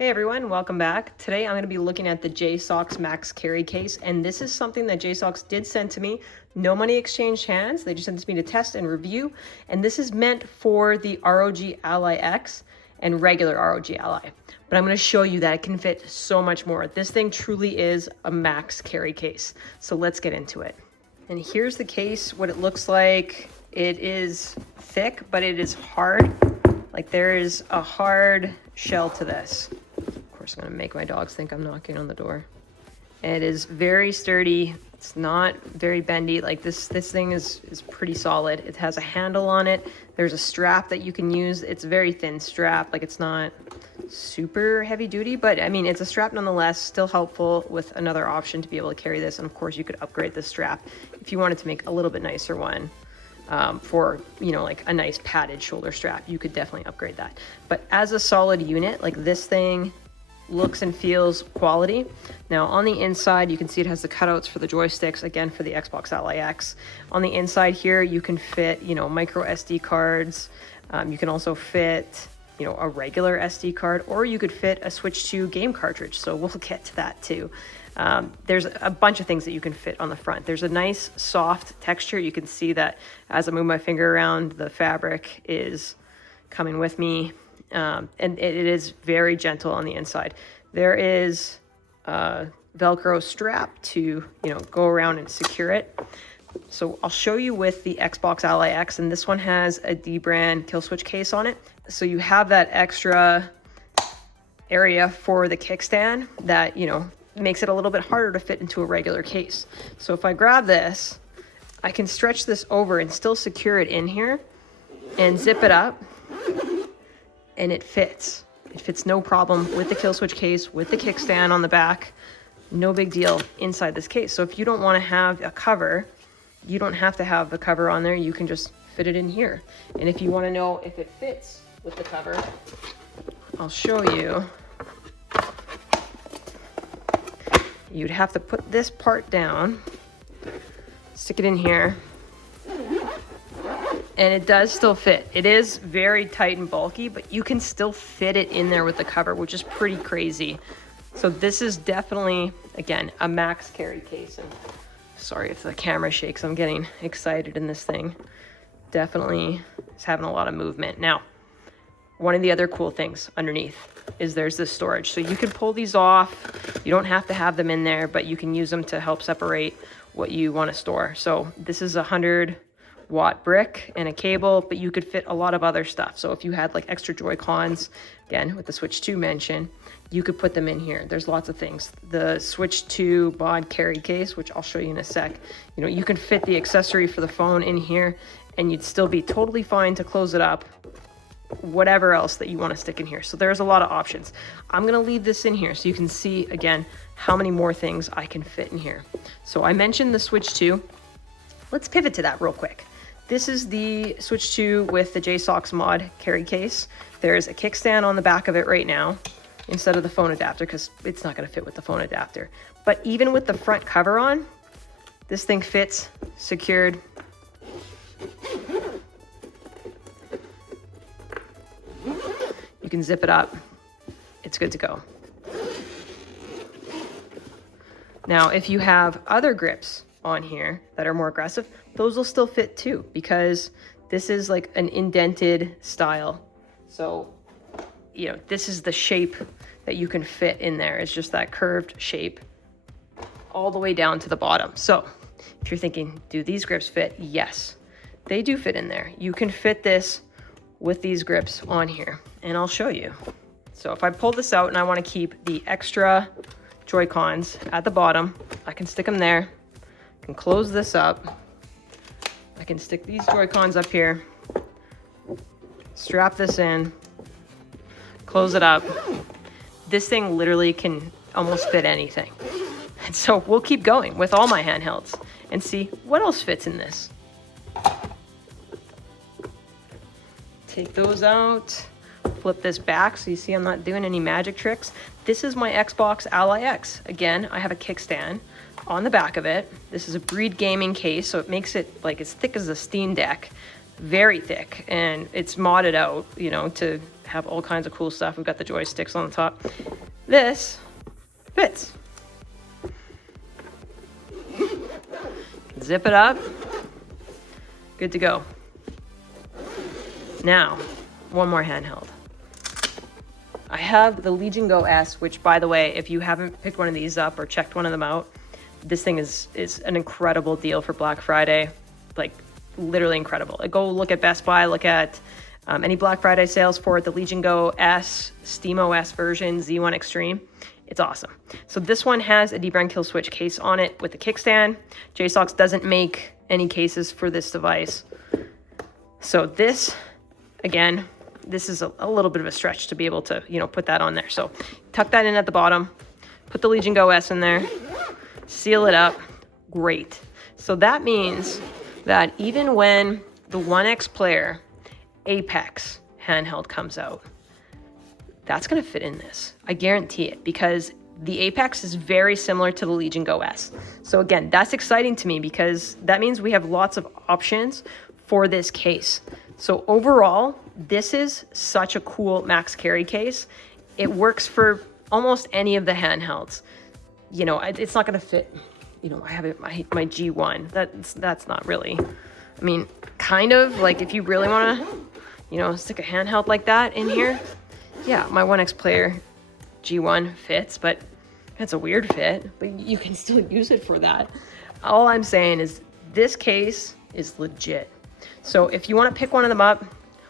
Hey everyone, welcome back. Today I'm going to be looking at the Jsaux Max Carry Case, and this is something that Jsaux did send to me. No money exchanged hands, they just sent this to me to test and review, and this is meant for the ROG Ally X and regular ROG Ally. But I'm going to show you that it can fit so much more. This thing truly is a max carry case. So let's get into it. And here's the case, what it looks like. It is thick, but it is hard. Like there is a hard shell to this. Of course, I'm gonna make my dogs think I'm knocking on the door. It is very sturdy. It's not very bendy. Like this thing is pretty solid. It has a handle on it. There's a strap that you can use. It's a very thin strap. Like it's not super heavy duty, but I mean, it's a strap nonetheless, still helpful with another option to be able to carry this. And of course you could upgrade the strap if you wanted to make a little bit nicer one. For, you know, like a nice padded shoulder strap, you could definitely upgrade that. But as a solid unit, like this thing looks and feels quality. Now on the inside, you can see it has the cutouts for the joysticks, again, for the Xbox Ally X. On the inside here, you can fit, you know, micro SD cards. You can also fit, you know, a regular SD card, or you could fit a Switch 2 game cartridge. So we'll get to that too. There's a bunch of things that you can fit on the front. There's a nice soft texture. You can see that as I move my finger around, the fabric is coming with me. And it is very gentle on the inside. There is a Velcro strap to, you know, go around and secure it. So I'll show you with the Xbox Ally X, and this one has a D-brand kill switch case on it. So you have that extra area for the kickstand that, you know, makes it a little bit harder to fit into a regular case. So if I grab this, I can stretch this over and still secure it in here and zip it up, and it fits. It fits no problem with the kill switch case, with the kickstand on the back. No big deal inside this case. So if you don't want to have a cover, you don't have to have the cover on there. You can just fit it in here. And if you want to know if it fits with the cover, I'll show you. You'd have to put this part down, stick it in here, and it does still fit. It is very tight and bulky, but you can still fit it in there with the cover, which is pretty crazy. So this is definitely, again, a max carry case. And sorry if the camera shakes, I'm getting excited in this thing. Definitely is having a lot of movement. Now, one of the other cool things underneath is there's this storage. So you can pull these off. You don't have to have them in there, but you can use them to help separate what you want to store. So this is a 100-watt brick and a cable, but you could fit a lot of other stuff. So if you had like extra Joy-Cons, again, with the Switch 2 mention, you could put them in here. There's lots of things. The Switch 2 bod carry case, which I'll show you in a sec, you know, you can fit the accessory for the phone in here and you'd still be totally fine to close it up. Whatever else that you want to stick in here. So there's a lot of options. I'm going to leave this in here so you can see again how many more things I can fit in here. So I mentioned the Switch 2. Let's pivot to that real quick. This is the Switch 2 with the Jsaux mod carry case. There's a kickstand on the back of it right now instead of the phone adapter because it's not going to fit with the phone adapter. But even with the front cover on, this thing fits secured. You can zip it up. It's good to go. Now, if you have other grips on here that are more aggressive, those will still fit too, because this is like an indented style. So, you know, this is the shape that you can fit in there. It's just that curved shape all the way down to the bottom. So if you're thinking, do these grips fit? Yes, they do fit in there. You can fit this with these grips on here, and I'll show you. So if I pull this out and I want to keep the extra Joy-Cons at the bottom, I can stick them there. I can close this up. I can stick these Joy-Cons up here, strap this in, close it up. This thing literally can almost fit anything. And so we'll keep going with all my handhelds and see what else fits in this. Take those out, flip this back so you see I'm not doing any magic tricks. This is my Xbox Ally X. Again, I have a kickstand on the back of it. This is a Breed gaming case, so it makes it like as thick as a Steam Deck, very thick, and it's modded out, you know, to have all kinds of cool stuff. We've got the joysticks on the top. This fits. Zip it up. Good to go. Now, one more handheld. I have the Legion Go S, which, by the way, if you haven't picked one of these up or checked one of them out, this thing is an incredible deal for Black Friday. Like, literally incredible. Go look at Best Buy, look at any Black Friday sales for it, the Legion Go S, SteamOS version, Z1 Extreme. It's awesome. So this one has a debrand kill switch case on it with a kickstand. Jsaux doesn't make any cases for this device. So this, again, this is a little bit of a stretch to be able to, you know, put that on there. So tuck that in at the bottom, put the Legion Go S in there, seal it up. Great. So that means that even when the 1X Player Apex handheld comes out, that's going to fit in this. I guarantee it, because the Apex is very similar to the Legion Go S. So again, that's exciting to me because that means we have lots of options for this case. So overall, this is such a cool max carry case. It works for almost any of the handhelds. You know, it's not going to fit, you know, I have it, my G1. That's not really, I mean, kind of like if you really want to, you know, stick a handheld like that in here. Yeah, my 1X Player G1 fits, but it's a weird fit, but you can still use it for that. All I'm saying is this case is legit. So if you want to pick one of them up,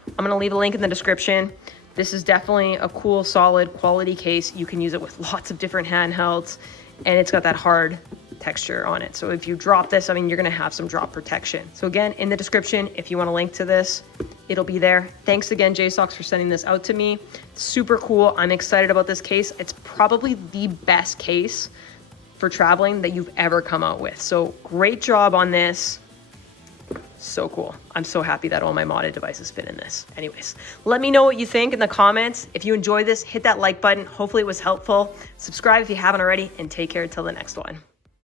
I'm going to leave a link in the description. This is definitely a cool, solid, quality case. You can use it with lots of different handhelds, and it's got that hard texture on it. So if you drop this, I mean, you're going to have some drop protection. So again, in the description, if you want a link to this, it'll be there. Thanks again, Jsaux, for sending this out to me. Super cool. I'm excited about this case. It's probably the best case for traveling that you've ever come out with. So great job on this. So cool. I'm so happy that all my modded devices fit in this. Anyways, let me know what you think in the comments. If you enjoyed this, hit that like button. Hopefully it was helpful. Subscribe if you haven't already, and take care until the next one.